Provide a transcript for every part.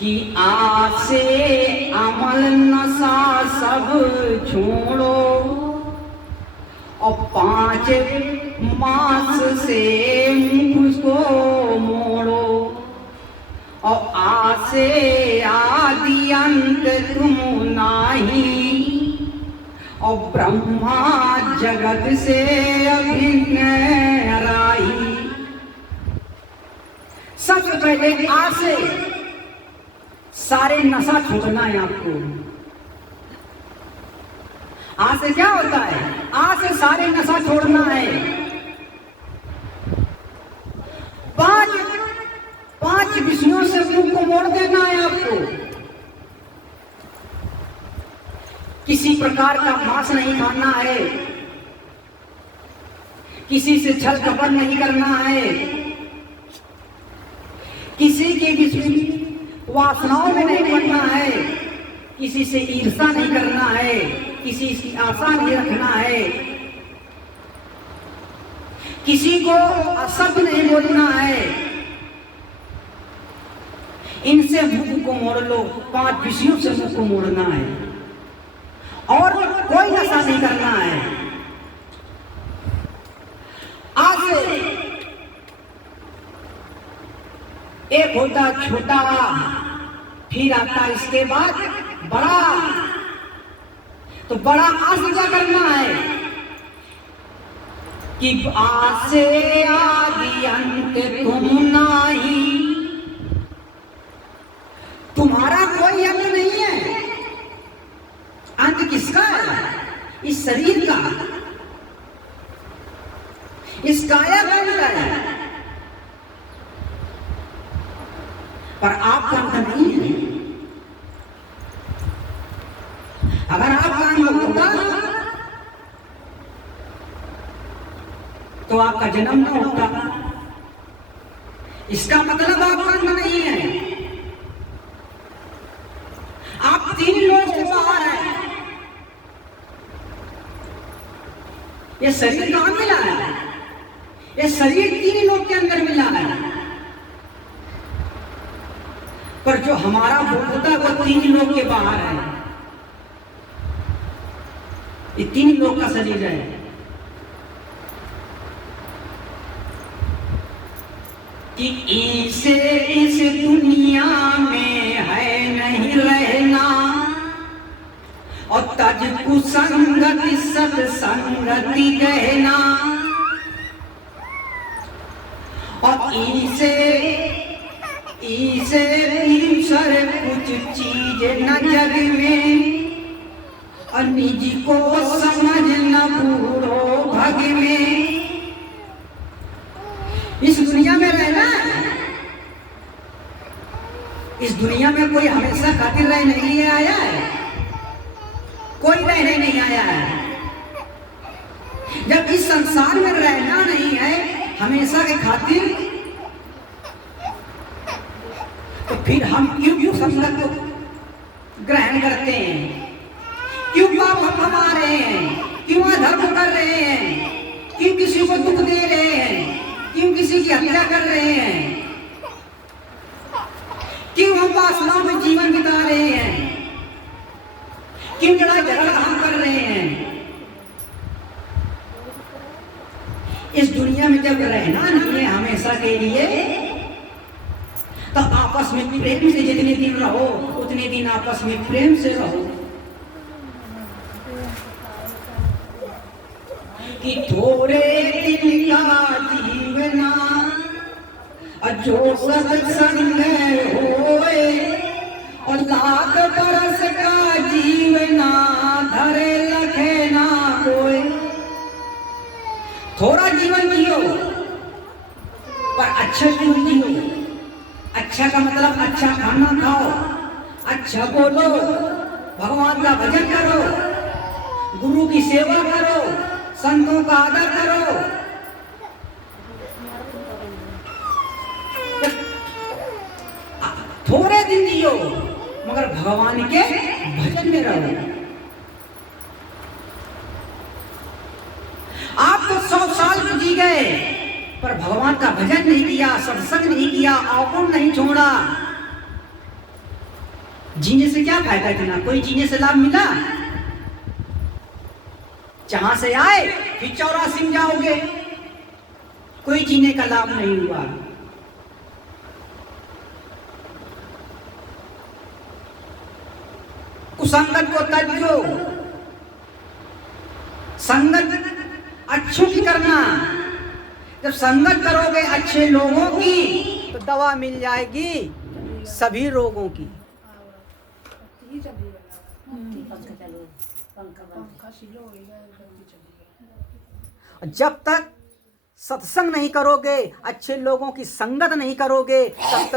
कि आसे अमल नशा सब छोड़ो और 5 मास से मुख को मोड़ो और आसे आदि अंत तुम नाही और ब्रह्मा जगत से अभिन्न राही। सबसे पहले आसे सारे नशा छोड़ना है आपको। आ से क्या होता है? आ से सारे नशा छोड़ना है। पांच विषयों से मुंह को मोड़ देना है आपको। किसी प्रकार का मांस नहीं खाना है, किसी से छल कपट नहीं करना है, किसी के किसी वासनाओं में नहीं पड़ना है, किसी से ईर्ष्या नहीं करना है, किसी की आशा नहीं रखना है, किसी को असत्य नहीं बोलना है। इनसे मुख को मोड़ लो। 5 विषयों से मुख को मोड़ना है और कोई नशा नहीं करना है। आज एक होता छोटा, फिर आता इसके बाद बड़ा। तो बड़ा आज क्या करना है कि आसे आदि अंत तुम नाही। तुम्हारा कोई अंत नहीं है। अंत किसका है? इस शरीर का, इस काया का है, पर आपका अंत नहीं है। अगर आपका अंत होता तो आपका जन्म न होता। इसका मतलब आपका अंत नहीं है। आप 3 लोग से बाहर हैं। ये शरीर कहां मिला है? ये शरीर 3 लोग के अंदर मिला है, पर जो हमारा भूत होता है वो 3 लोग के बाहर है। ये 3 लोग का शरीर है। कि इसे इस दुनिया में है नहीं रहना और तज कुसंगति सत्संगति कहना और इसे ईश्वर कुछ चीज न जग में और निज को समझ न पूरो भग में। इस दुनिया में रहना है। इस दुनिया में कोई हमेशा खातिर रहने के लिए आया है? कोई रहने नहीं आया है। जब इस संसार में रहना नहीं है हमेशा के खातिर, तो फिर हम क्यों संगत को ग्रहण करते हैं? क्यों पाप हम कमा रहे हैं? क्यों अधर्म कर रहे हैं? क्यों किसी को दुख दे रहे हैं? क्यों किसी की हत्या कर रहे हैं? क्यों हम वासनाओं में जीवन बिता रहे हैं? क्यों लड़ाई झगड़ा हम कर रहे हैं? इस दुनिया में जब रहना नहीं है हमेशा के लिए, तो आपस में प्रेम से जितने दिन रहो उतने दिन आपस में प्रेम से रहो। कि थोड़े दिन का जीवना और जो सत्संग होए और लाख बरस का जीवना धरे लखे ना कोई। थोड़ा जीवन जियो पर अच्छा जीवन जियो। अच्छा का मतलब अच्छा खाना खाओ, अच्छा बोलो, भगवान का भजन करो, गुरु की सेवा करो, संतों का आदर करो। थोड़े दिन जियो मगर भगवान के भजन में रहो। आप तो 100 साल जी गए पर भगवान का भजन नहीं किया, सत्संग नहीं किया, अवगुण नहीं छोड़ा। जीने से क्या फायदा इतना? कोई जीने से लाभ मिला? जहां से आए फिर 84 में जाओगे, कोई जीने का लाभ नहीं हुआ। कुसंगत को तजो, संगत अच्छों की करना। जब संगत करोगे अच्छे लोगों की तो दवा मिल जाएगी सभी रोगों की। जब तक सत्संग नहीं करोगे, अच्छे लोगों की संगत नहीं करोगे, तब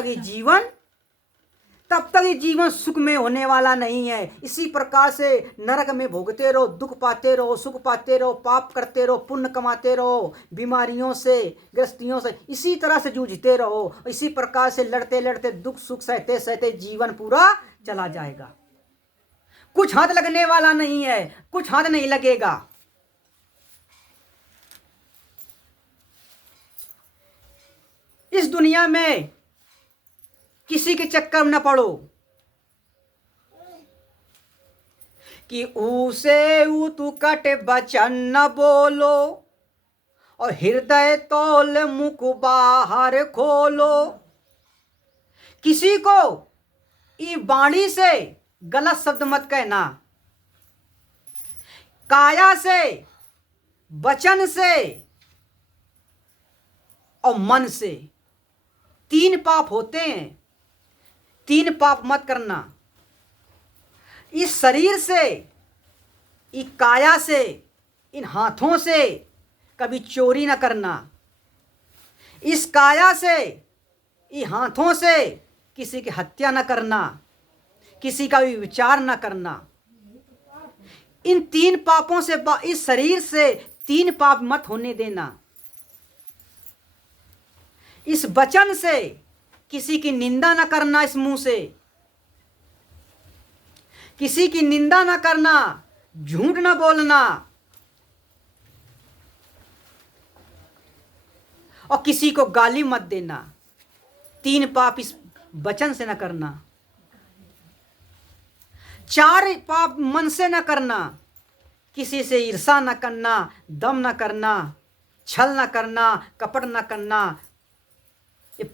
तक ये जीवन सुख में होने वाला नहीं है। इसी प्रकार से नरक में भोगते रहो, दुख पाते रहो, सुख पाते रहो, पाप करते रहो, पुण्य कमाते रहो, बीमारियों से, ग्रस्तियों से इसी तरह से जूझते रहो। इसी प्रकार से लड़ते लड़ते, दुख सुख सहते सहते जीवन पूरा चला जाएगा। कुछ हाथ लगने वाला नहीं है, कुछ हाथ नहीं लगेगा। इस दुनिया में किसी के चक्कर में न पड़ो कि ऊसे तू कट बचन न बोलो और हृदय तोल मुख बाहर खोलो। किसी को ये वाणी से गलत शब्द मत कहना, काया से, वचन से और मन से। 3 पाप होते हैं, 3 पाप मत करना। इस शरीर से, इस काया से, इन हाथों से कभी चोरी न करना। इस काया से, इन हाथों से किसी की हत्या न करना, किसी का भी विचार न करना। इन 3 पापों से, इस शरीर से 3 पाप मत होने देना। इस वचन से किसी की निंदा न करना, इस मुंह से किसी की निंदा न करना, झूठ न बोलना और किसी को गाली मत देना। 3 पाप इस वचन से न करना। 4 पाप मन से न करना, किसी से ईर्षा न करना, दम न करना, छल न करना, कपट न करना। ये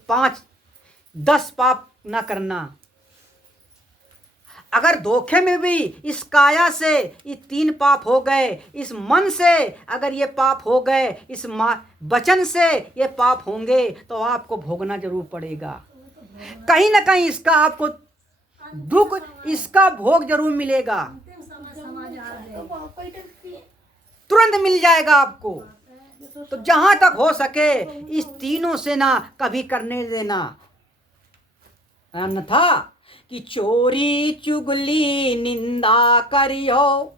10 पाप न करना। अगर धोखे में भी इस काया से ये 3 पाप हो गए, इस मन से अगर ये पाप हो गए, इस वचन से ये पाप होंगे, तो आपको भोगना जरूर पड़ेगा। कहीं ना कहीं इसका आपको दुख, इसका भोग जरूर मिलेगा, तुरंत मिल जाएगा आपको। तो जहां तक हो सके इस तीनों से ना कभी करने देना। अन्यथा कि चोरी चुगली निंदा करियो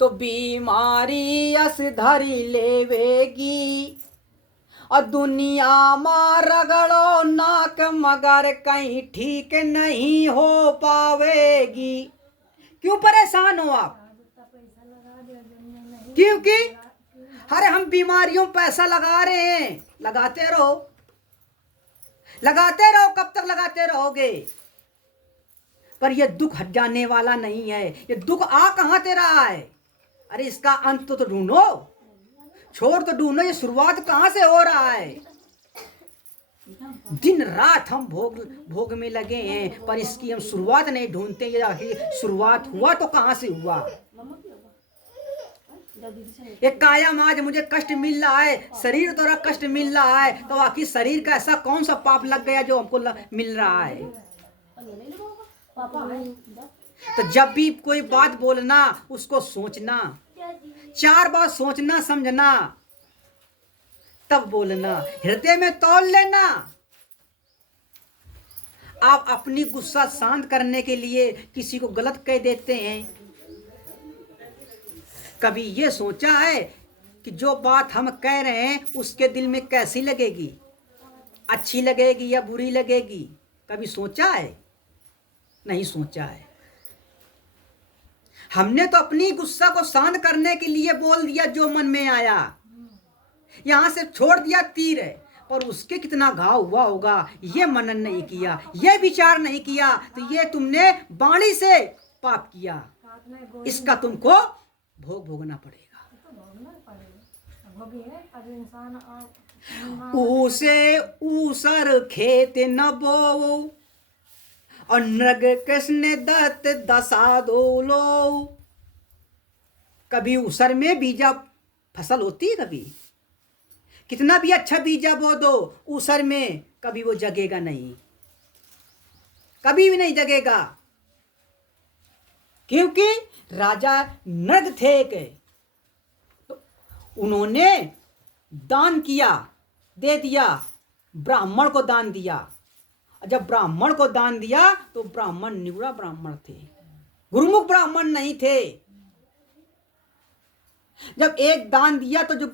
तो बीमारी अस धरी लेवेगी और दुनिया में रगड़ो नाक मगर कहीं ठीक नहीं हो पावेगी। क्यों परेशान हो आप? क्योंकि अरे हम बीमारियों पैसा लगा रहे हैं। लगाते रहो, लगाते रहो, कब तक लगाते रहोगे? पर यह दुख हट जाने वाला नहीं है। ये दुख आ कहां ते रहा है? अरे इसका अंत तो ढूंढो, छोड़ तो ढूंढो, ये शुरुआत कहां से हो रहा है? दिन रात हम भोग में लगे हैं, पर इसकी हम शुरुआत नहीं ढूंढते। ये शुरुआत हुआ तो कहां से हुआ? एक काया आज मुझे कष्ट मिल रहा है, शरीर थोड़ा कष्ट मिल रहा है, तो आखिर शरीर का ऐसा कौन सा पाप लग गया जो हमको मिल रहा है? तो जब भी कोई बात बोलना, उसको सोचना, 4 बार सोचना समझना, तब बोलना, हृदय में तौल लेना। आप अपनी गुस्सा शांत करने के लिए किसी को गलत कह देते हैं। कभी ये सोचा है कि जो बात हम कह रहे हैं उसके दिल में कैसी लगेगी? अच्छी लगेगी या बुरी लगेगी? कभी सोचा है? नहीं सोचा है। हमने तो अपनी गुस्सा को शांत करने के लिए बोल दिया जो मन में आया, यहां से छोड़ दिया तीर है, पर उसके कितना घाव हुआ होगा ये मनन नहीं किया, ये विचार नहीं किया, तो ये तुमने वाणी से पाप किया, इसका तुमको भोग भोगना पड़ेगा। उसे ऊसर खेत न बोओ और नृग कृष्ण दत्त दशा दोलो। कभी ऊसर में बीजा फसल होती है, कभी कितना भी अच्छा बीजा बो दो ऊसर में कभी वो जगेगा नहीं, कभी भी नहीं जगेगा, क्योंकि राजा नृग थे एक, तो उन्होंने दान किया, दे दिया, ब्राह्मण को दान दिया। जब ब्राह्मण को दान दिया तो ब्राह्मण निगुड़ा ब्राह्मण थे, गुरुमुख ब्राह्मण नहीं थे। जब एक दान दिया तो जो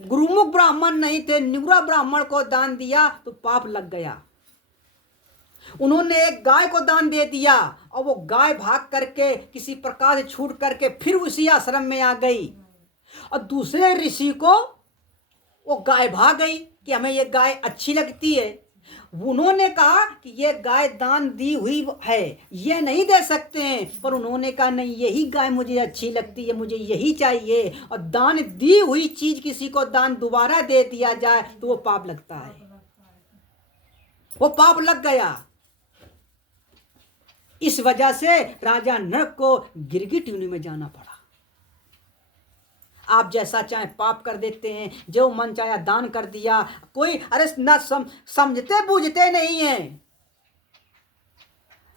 गुरुमुख ब्राह्मण नहीं थे, निगुड़ा ब्राह्मण को दान दिया तो पाप लग गया। उन्होंने एक गाय को दान दे दिया और वो गाय भाग करके किसी प्रकार से छूट करके फिर उसी आश्रम में आ गई, और दूसरे ऋषि को वो गाय भाग गई कि हमें ये गाय अच्छी लगती है। उन्होंने कहा कि ये गाय दान दी हुई है, ये नहीं दे सकते हैं, पर उन्होंने कहा नहीं, यही गाय मुझे अच्छी लगती है, मुझे यही चाहिए। और दान दी हुई चीज किसी को दान दोबारा दे दिया जाए तो वो पाप लगता है, वो पाप लग गया। इस वजह से राजा नृग को गिरगिट योनि में जाना पड़ा। आप जैसा चाहे पाप कर देते हैं, जो मन चाहे दान कर दिया, कोई अरे न समझते बूझते नहीं है,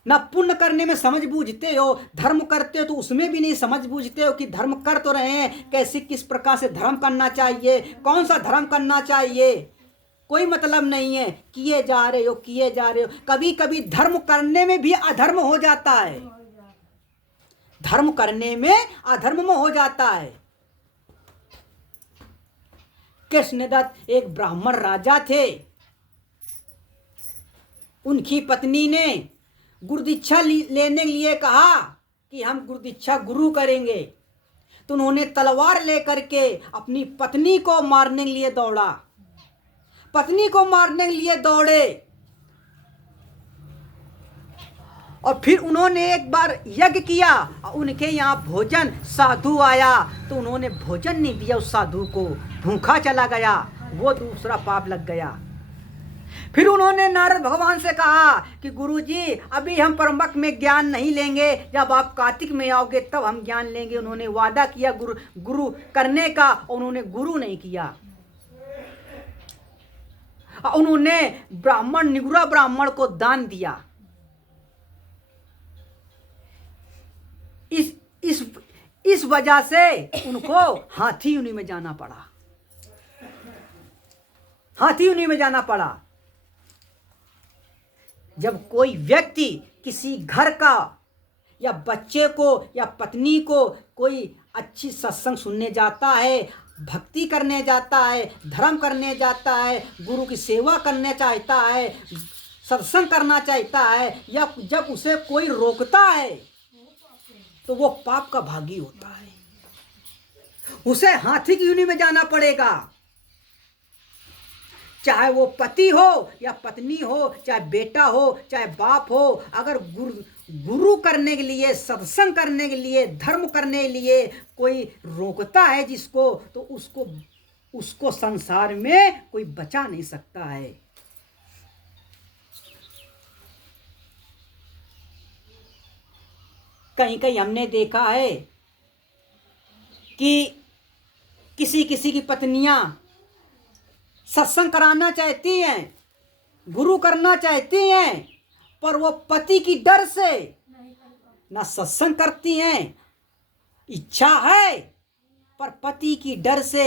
न पुण्य करने में समझ बूझते हो, धर्म करते हो तो उसमें भी नहीं समझ बूझते हो कि धर्म कर तो रहे हैं, कैसे किस प्रकार से धर्म करना चाहिए, कौन सा धर्म करना चाहिए, कोई मतलब नहीं है, किए जा रहे हो किए जा रहे हो। कभी कभी धर्म करने में भी अधर्म हो जाता है, धर्म करने में अधर्म में हो जाता है। कृष्णदत्त एक ब्राह्मण राजा थे, उनकी पत्नी ने गुरुदीक्षा लेने के लिए कहा कि हम गुरुदीक्षा गुरु करेंगे, तो उन्होंने तलवार लेकर के अपनी पत्नी को मारने के लिए दौड़ा, पत्नी को मारने के लिए दौड़े। और फिर उन्होंने एक बार यज्ञ किया, उनके यहाँ भोजन, साधु आया तो उन्होंने भोजन नहीं दिया उस साधु को, भूखा चला गया, वो दूसरा पाप लग गया। फिर उन्होंने नारद भगवान से कहा कि गुरुजी अभी हम परमक में ज्ञान नहीं लेंगे, जब आप कार्तिक में आओगे तब हम ज्ञान लेंगे। उन्होंने वादा किया गुरु करने का, उन्होंने गुरु नहीं किया। उन्होंने ब्राह्मण निगुड़ा ब्राह्मण को दान दिया। इस वजह से उनको हाथी योनि में जाना पड़ा, हाथी योनि में जाना पड़ा। जब कोई व्यक्ति किसी घर का या बच्चे को या पत्नी को कोई अच्छी सत्संग सुनने जाता है, भक्ति करने जाता है, धर्म करने जाता है, गुरु की सेवा करने चाहता है, सत्संग करना चाहता है, या जब उसे कोई रोकता है तो वो पाप का भागी होता है, उसे हाथी की योनि में जाना पड़ेगा। चाहे वो पति हो या पत्नी हो, चाहे बेटा हो, चाहे बाप हो, अगर गुरु करने के लिए, सत्संग करने के लिए, धर्म करने के लिए कोई रोकता है जिसको, तो उसको संसार में कोई बचा नहीं सकता है। कहीं कहीं हमने देखा है कि किसी किसी की पत्नियां सत्संग कराना चाहती हैं, गुरु करना चाहती हैं, पर वो पति की डर से ना सत्संग करती हैं, इच्छा है पर पति की डर से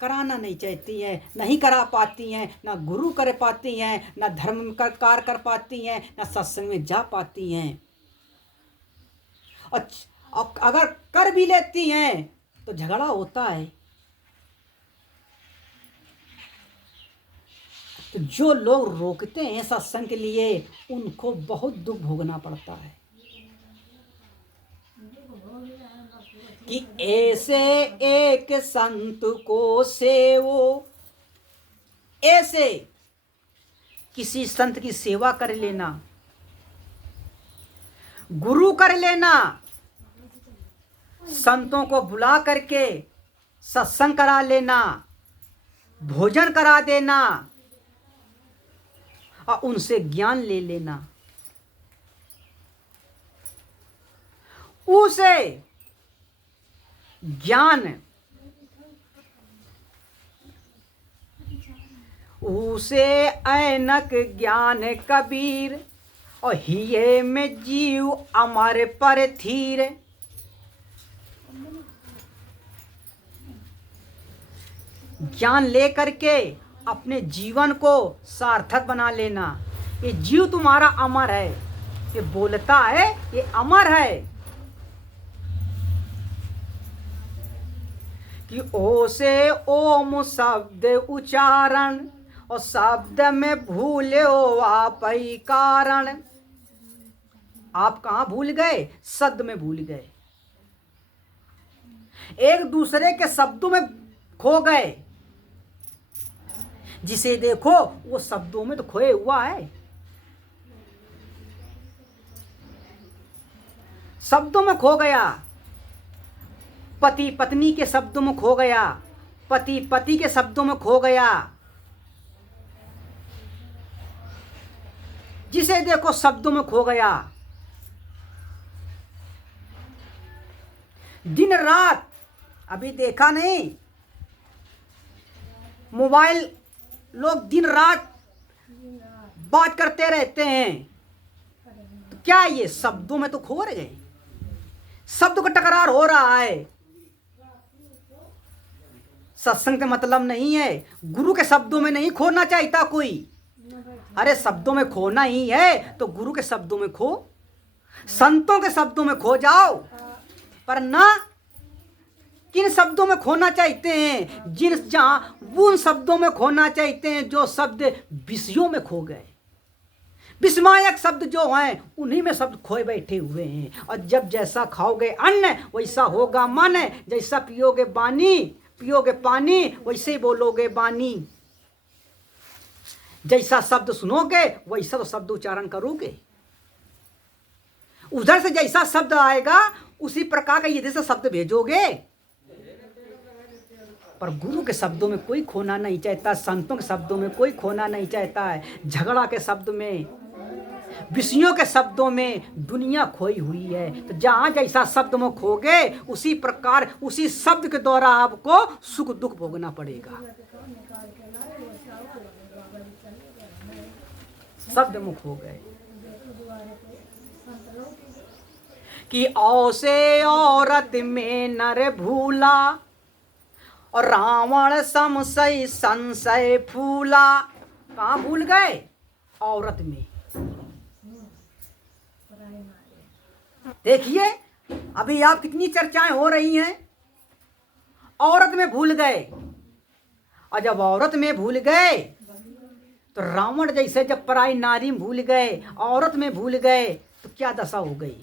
कराना नहीं चाहती हैं, नहीं करा पाती हैं, ना गुरु कर पाती हैं, ना धर्म का कार्य कर पाती हैं, ना सत्संग में जा पाती हैं। और अगर कर भी लेती हैं तो झगड़ा होता है। तो जो लोग रोकते हैं सत्संग के लिए उनको बहुत दुख भोगना पड़ता है कि ऐसे एक संत को सेवो ऐसे किसी संत की सेवा कर लेना, गुरु कर लेना, संतों को बुला करके सत्संग करा लेना, भोजन करा देना और उनसे ज्ञान ले लेना। उसे ज्ञान, उसे ऐनक ज्ञान कबीर और हिये में जीव अमर पर थीर। ज्ञान ले करके अपने जीवन को सार्थक बना लेना। ये जीव तुम्हारा अमर है, ये बोलता है, ये अमर है कि ओ से ओम शब्द उच्चारण और शब्द में भूले हो आप ही कारण। आप कहाँ भूल गए? शब्द में भूल गए, एक दूसरे के शब्दों में खो गए। जिसे देखो वो शब्दों में तो खोए हुआ है, शब्दों में खो गया। पति पत्नी के शब्दों में खो गया, पति पति के शब्दों में खो गया। जिसे देखो शब्दों में खो गया। दिन रात अभी देखा नहीं, मोबाइल लोग दिन रात बात करते रहते हैं, तो क्या ये शब्दों में तो खो रहे? शब्द का टकरार हो रहा है। सत्संग का मतलब नहीं है, गुरु के शब्दों में नहीं खोना चाहता कोई। अरे शब्दों में खोना ही है तो गुरु के शब्दों में खो, संतों के शब्दों में खो जाओ। पर ना, किन शब्दों में खोना चाहते हैं? जहां उन शब्दों में खोना चाहते हैं जो शब्द विषयों में खो गए। विस्मायक शब्द जो हैं उन्हीं में शब्द खोए बैठे हुए हैं। और जब जैसा खाओगे अन्न वैसा होगा मन, जैसा पियोगे पानी वैसे ही बोलोगे बानी। जैसा शब्द सुनोगे वैसा तो शब्द उच्चारण करोगे। उधर से जैसा शब्द आएगा उसी प्रकार का इधर से शब्द भेजोगे। पर गुरु के शब्दों में कोई खोना नहीं चाहता, संतों के शब्दों में कोई खोना नहीं चाहता है। झगड़ा के शब्द में, विषयों के शब्दों में दुनिया खोई हुई है। तो जहां जैसा शब्द में खोगे उसी प्रकार उसी शब्द के द्वारा आपको सुख दुख भोगना पड़ेगा। शब्द में खो गए कि औसे औरत में नर भूला और रावण समसय संशय फूला। कहाँ भूल गए? औरत में। देखिए अभी आप कितनी चर्चाएं हो रही हैं, औरत में भूल गए। और जब औरत में भूल गए तो रावण जैसे जब पराई नारी में भूल गए, औरत में भूल गए तो क्या दशा हो गई।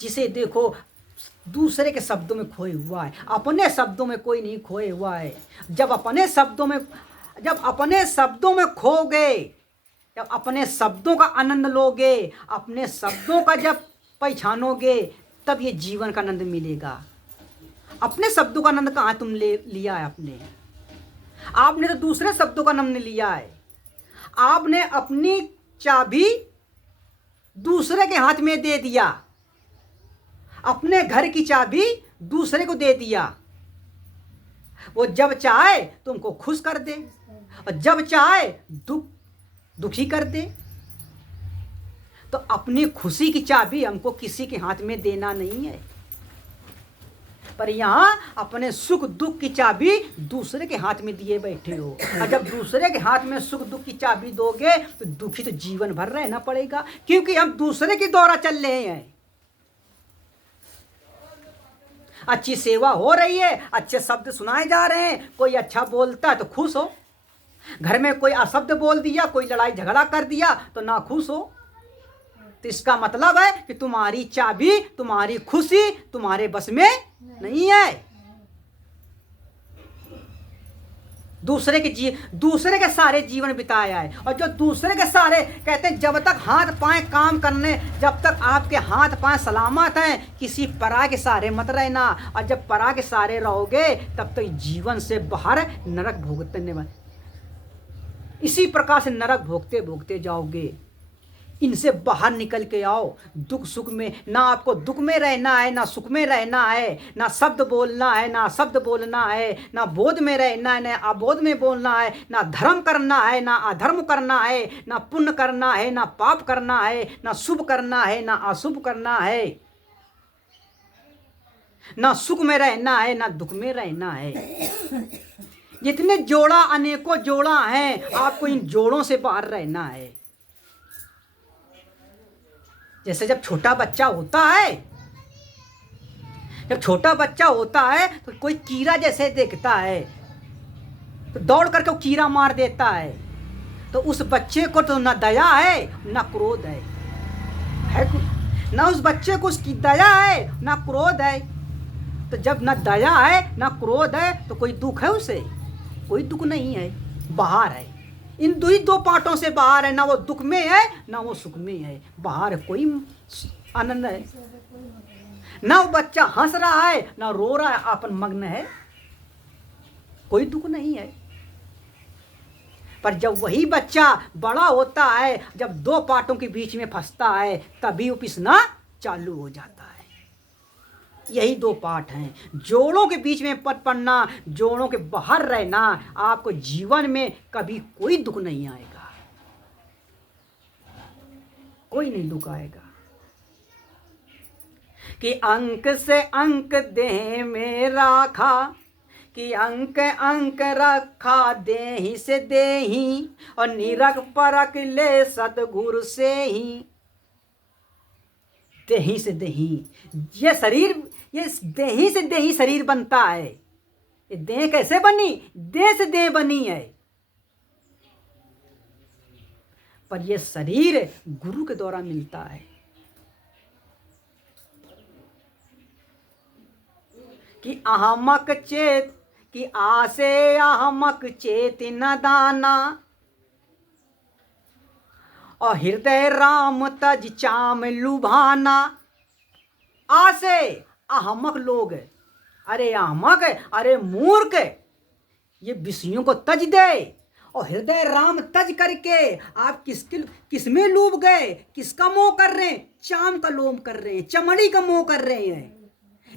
जिसे देखो दूसरे के शब्दों में खोए हुआ है, अपने शब्दों में कोई नहीं खोए हुआ है। जब अपने शब्दों में खोगे, जब अपने शब्दों का आनंद लोगे, अपने शब्दों का जब पहचानोगे, तब ये जीवन का आनंद मिलेगा। अपने शब्दों का आनंद कहाँ तुम लिया है? आपने तो दूसरे शब्दों का आनंद लिया है। आपने अपनी चाबी दूसरे के हाथ में दे दिया, अपने घर की चाबी दूसरे को दे दिया। वो जब चाहे तुमको खुश कर दे और जब चाहे दुखी कर दे। तो अपनी खुशी की चाबी हमको किसी के हाथ में देना नहीं है, पर यहाँ अपने सुख दुख की चाबी दूसरे के हाथ में दिए बैठे हो। और जब दूसरे के हाथ में सुख दुख की चाबी दोगे तो दुखी तो जीवन भर रहना पड़ेगा, क्योंकि हम दूसरे की द्वारा चल रहे हैं। अच्छी सेवा हो रही है, अच्छे शब्द सुनाए जा रहे हैं, कोई अच्छा बोलता है तो खुश हो। घर में कोई अशब्द बोल दिया, कोई लड़ाई झगड़ा कर दिया तो ना खुश हो। तो इसका मतलब है कि तुम्हारी चाबी, तुम्हारी खुशी तुम्हारे बस में नहीं है। दूसरे के सारे जीवन बिताया है। और जो दूसरे के सारे कहते हैं, जब तक हाथ पांव काम करने, जब तक आपके हाथ पांव सलामत हैं, किसी परा के सहारे मत रहना। और जब परा के सहारे रहोगे तब तक जीवन से बाहर नरक भोगते वाले, इसी प्रकार से नरक भोगते भोगते जाओगे। इनसे बाहर निकल के आओ। दुख सुख में, ना आपको दुख में रहना है, ना सुख में रहना है, ना शब्द बोलना है, ना शब्द बोलना है, ना बोध में रहना है, ना अबोध में बोलना है, ना धर्म करना है, ना अधर्म करना है, ना पुण्य करना है, ना पाप करना है, ना शुभ करना है, ना अशुभ करना है, ना सुख में रहना है, ना दुख में रहना है। जितने जोड़ा, अनेकों जोड़ा हैं, आपको इन जोड़ों से बाहर रहना है। जैसे जब छोटा बच्चा होता है, जब छोटा बच्चा होता है तो कोई कीड़ा जैसे देखता है तो दौड़ करके वो कीड़ा मार देता है। तो उस बच्चे को तो ना दया है ना क्रोध है, ना उस बच्चे को उसकी दया है ना क्रोध है। तो जब ना दया है ना क्रोध है तो कोई दुख है उसे? कोई दुख नहीं है, बाहर है। इन दो पार्टों से बाहर है, ना वो दुख में है ना वो सुख में है, बाहर है। कोई आनंद है ना, वो बच्चा हंस रहा है ना रो रहा है, अपन मग्न है, कोई दुख नहीं है। पर जब वही बच्चा बड़ा होता है, जब दो पार्टों के बीच में फंसता है, तभी वो पिसना चालू हो जाता है। यही दो पार्ट हैं, जोड़ों के बीच में पट पड़ना, जोड़ों के बाहर रहना। आपको जीवन में कभी कोई दुख नहीं आएगा, कोई नहीं दुख आएगा। कि अंक से अंक देह में राखा, कि अंक अंक रखा देहि से देहि, और निरख परख ले सतगुरु से ही। देही से देही, ये शरीर, ये देही से देही शरीर बनता है। ये देह कैसे बनी? देह से देह बनी है। पर ये शरीर गुरु के द्वारा मिलता है। कि अहमक चेत, कि आसे अहमक चेत न दाना, और हृदय राम तज चाम लुभाना। आसे अहमक लोग, अरे अहमक, अरे मूर्ख, ये विषयों को तज दे। और हृदय राम तज करके आप किस में डूब गए? किसका मोह कर रहे हैं? चाम का लोम कर रहे हैं, चमड़ी का मोह कर रहे हैं।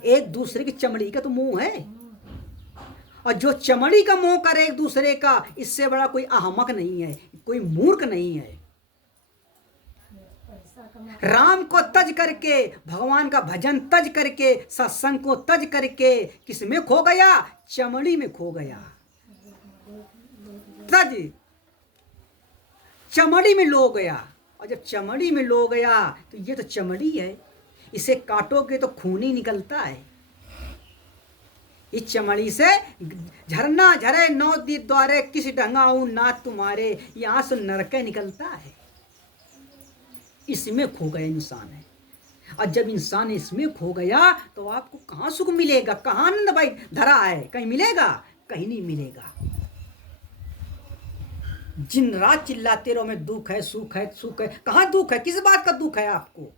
एक दूसरे की चमड़ी का तो मोह है, और जो चमड़ी का मोह करे एक दूसरे का, इससे बड़ा कोई अहमक नहीं है, कोई मूर्ख नहीं है। राम को तज करके, भगवान का भजन तज करके, सत्संग को तज करके किसमें खो गया? चमड़ी में खो गया। तज, चमड़ी में लो गया। और जब चमड़ी में लो गया तो ये तो चमड़ी है, इसे काटोगे तो खून ही निकलता है। इस चमड़ी से झरना झरे नौ दी द्वारे, किस ढंगाऊ नाथ तुम्हारे, यहां से नरक निकलता है। इसमें खो गया इंसान है। और जब इंसान इसमें खो गया तो आपको कहां सुख मिलेगा? कहां आनंद भाई धरा है? कहीं मिलेगा? कहीं नहीं मिलेगा। दिन रात चिल्लाते रहो मैं दुख है, सुख है, सुख है। कहां दुख है? किस बात का दुख है आपको?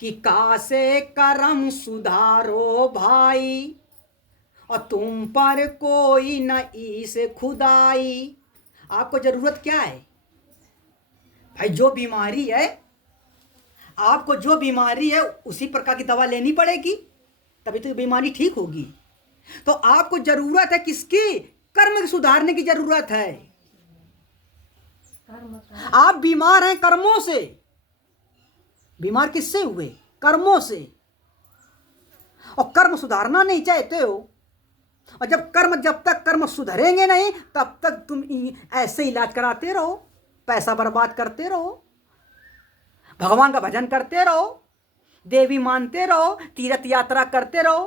कि कासे करम सुधारो भाई, और तुम पर कोई न ईस खुदाई। आपको जरूरत क्या है भाई? जो बीमारी है, आपको जो बीमारी है उसी प्रकार की दवा लेनी पड़ेगी, तभी तो बीमारी ठीक होगी। तो आपको जरूरत है किसकी? कर्म की सुधारने की जरूरत है। आप बीमार हैं कर्मों से। बीमार किससे हुए? कर्मों से। और कर्म सुधारना नहीं चाहते हो, और जब तक कर्म सुधरेंगे नहीं तब तक तुम ऐसे इलाज कराते रहो, पैसा बर्बाद करते रहो, भगवान का भजन करते रहो, देवी मानते रहो, तीर्थ यात्रा करते रहो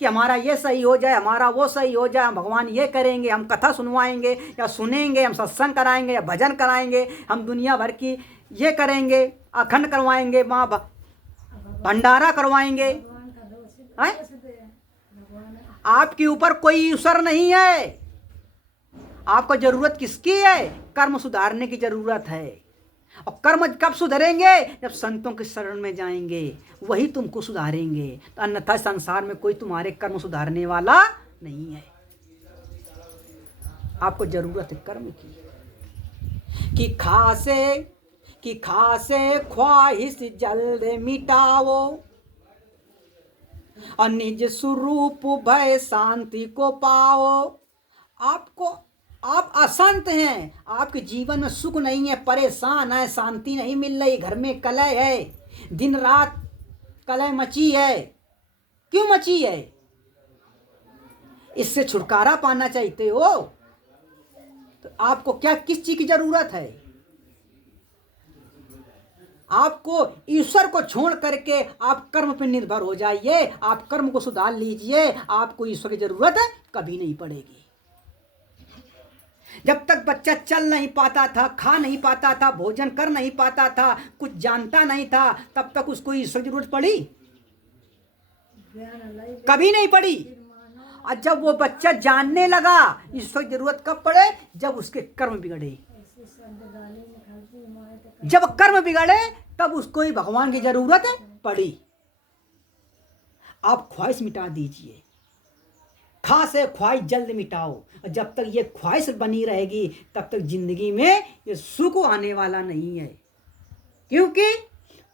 कि हमारा ये सही हो जाए, हमारा वो सही हो जाए, हम भगवान ये करेंगे, हम कथा सुनवाएंगे या सुनेंगे, हम सत्संग कराएंगे या भजन कराएंगे, हम दुनिया भर की ये करेंगे, अखंड करवाएंगे, भंडारा करवाएंगे। आपके ऊपर कोई ईश्वर नहीं है। आपको जरूरत किसकी है? कर्म सुधारने की जरूरत है। और कर्म कब सुधरेंगे? जब संतों के शरण में जाएंगे, वही तुमको सुधारेंगे। तो अन्यथा संसार में कोई तुम्हारे कर्म सुधारने वाला नहीं है। आपको जरूरत है कर्म की। कि खासे ख्वाहिश जल्द मिटाओ और निज स्वरूप भय शांति को पाओ। आप अशांत हैं, आपके जीवन में सुख नहीं है, परेशान है, शांति नहीं मिल रही, घर में कलह है, दिन रात कलह मची है। क्यों मची है? इससे छुटकारा पाना चाहते हो तो आपको किस चीज की जरूरत है? आपको ईश्वर को छोड़ करके आप कर्म पर निर्भर हो जाइए। आप कर्म को सुधार लीजिए, आपको ईश्वर की जरूरत कभी नहीं पड़ेगी। जब तक बच्चा चल नहीं पाता था, खा नहीं पाता था, भोजन कर नहीं पाता था, कुछ जानता नहीं था, तब तक उसको ईश्वर की जरूरत पड़ी? कभी नहीं पड़ी। और जब वो बच्चा जानने लगा, ईश्वर की जरूरत कब पड़े? जब उसके कर्म बिगड़े। जब कर्म बिगड़े तब उसको ही भगवान की जरूरत पड़ी। आप ख्वाहिश मिटा दीजिए। से ख्वाहिश जल्द मिटाओ। और जब तक ये ख्वाहिश बनी रहेगी तब तक जिंदगी में ये सुख आने वाला नहीं है। क्योंकि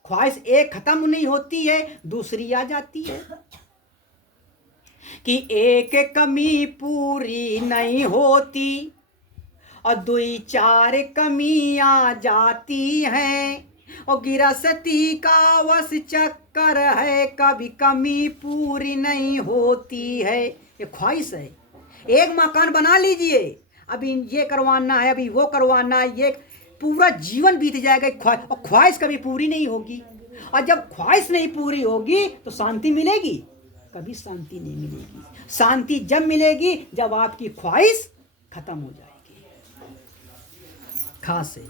ख्वाहिश एक खत्म नहीं होती है, दूसरी आ जाती है। कि एक कमी पूरी नहीं होती और दुई चार कमी आ जाती हैं। और गिरसती का वश चक्कर है, कभी कमी पूरी नहीं होती है। ये ख्वाहिश है। एक मकान बना लीजिए, अभी ये करवाना है, अभी वो करवाना है, ये पूरा जीवन बीत जाएगा। और ख्वाहिश कभी पूरी नहीं होगी। और जब ख्वाहिश नहीं पूरी होगी तो शांति मिलेगी? कभी शांति नहीं मिलेगी। शांति जब मिलेगी जब आपकी ख्वाहिश खत्म हो जाएगी। खासे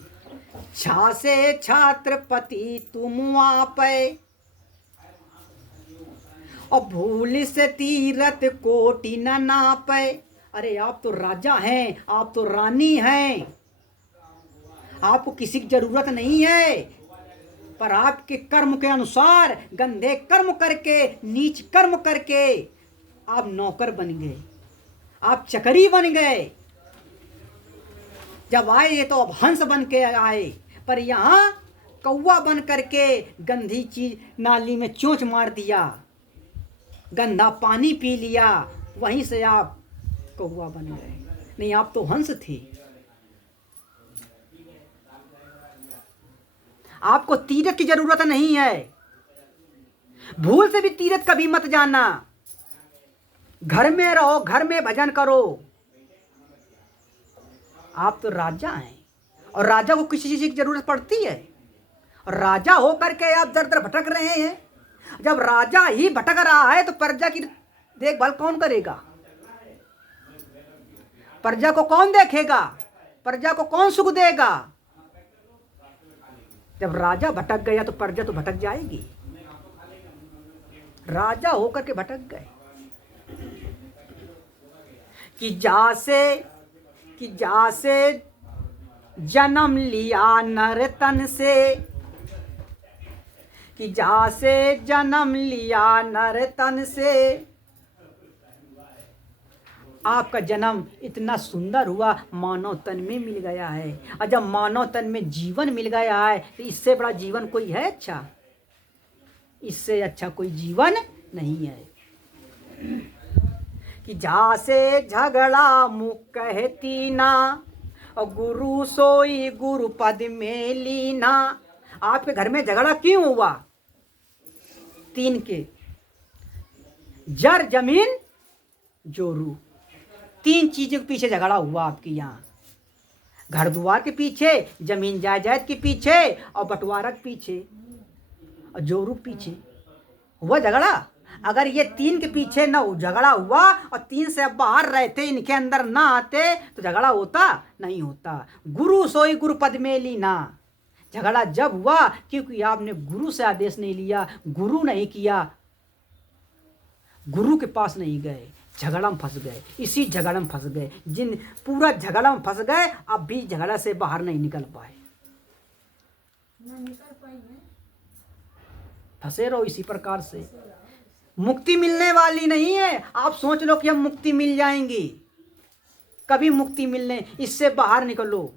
छासे छात्रपति तुम आप और भूल से तीरथ कोटि न नापे। अरे आप तो राजा हैं, आप तो रानी हैं, आपको किसी की जरूरत नहीं है। पर आपके कर्म के अनुसार गंदे कर्म करके, नीच कर्म करके आप नौकर बन गए, आप चकरी बन गए। जब आए तो अब हंस बन के आए, पर यहाँ कौवा बन करके गंदी चीज नाली में चोंच मार दिया, गंदा पानी पी लिया, वहीं से आप कौवा बन गए। नहीं, आप तो हंस थे। आपको तीरथ की जरूरत नहीं है। भूल से भी तीरथ कभी मत जाना। घर में रहो, घर में भजन करो। आप तो राजा हैं और राजा को किसी चीज की जरूरत पड़ती है? और राजा हो करके आप दर दर भटक रहे हैं। जब राजा ही भटक रहा है तो प्रजा की देखभाल कौन करेगा? प्रजा को कौन देखेगा? प्रजा को कौन सुख देगा? जब राजा भटक गया तो प्रजा तो भटक जाएगी। राजा होकर के भटक गए। कि जासे जन्म लिया नर तन से, कि जासे जन्म लिया नर तन से। आपका जन्म इतना सुंदर हुआ, मानव तन में मिल गया है। और जब मानव तन में जीवन मिल गया है तो इससे बड़ा जीवन कोई है? अच्छा, इससे अच्छा कोई जीवन नहीं है। कि जासे झगड़ा मुख कहती ना और गुरु सोई गुरु पद में लीना। आपके घर में झगड़ा क्यों हुआ? तीन के जर जमीन जोरू, तीन चीजों के पीछे झगड़ा हुआ आपके यहाँ। घर द्वार के पीछे, जमीन जायदाद के पीछे और बंटवारा के पीछे और जोरू के पीछे हुआ झगड़ा। अगर ये तीन के पीछे न झगड़ा हुआ और तीन से बाहर रहते, इनके अंदर ना आते तो झगड़ा होता? नहीं होता। गुरु सोई गुरु पद में लीना। झगड़ा जब हुआ क्योंकि आपने गुरु से आदेश नहीं लिया, गुरु नहीं किया, गुरु के पास नहीं गए। झगड़ा में फंस गए, इसी झगड़ा में फंस गए। जिन पूरा झगड़ा में फंस गए, अब भी झगड़ा से बाहर नहीं निकल पाए, फंसे रहो इसी प्रकार से। मुक्ति मिलने वाली नहीं है। आप सोच लो कि हम मुक्ति मिल जाएंगी, कभी मुक्ति मिलने, इससे बाहर निकलो।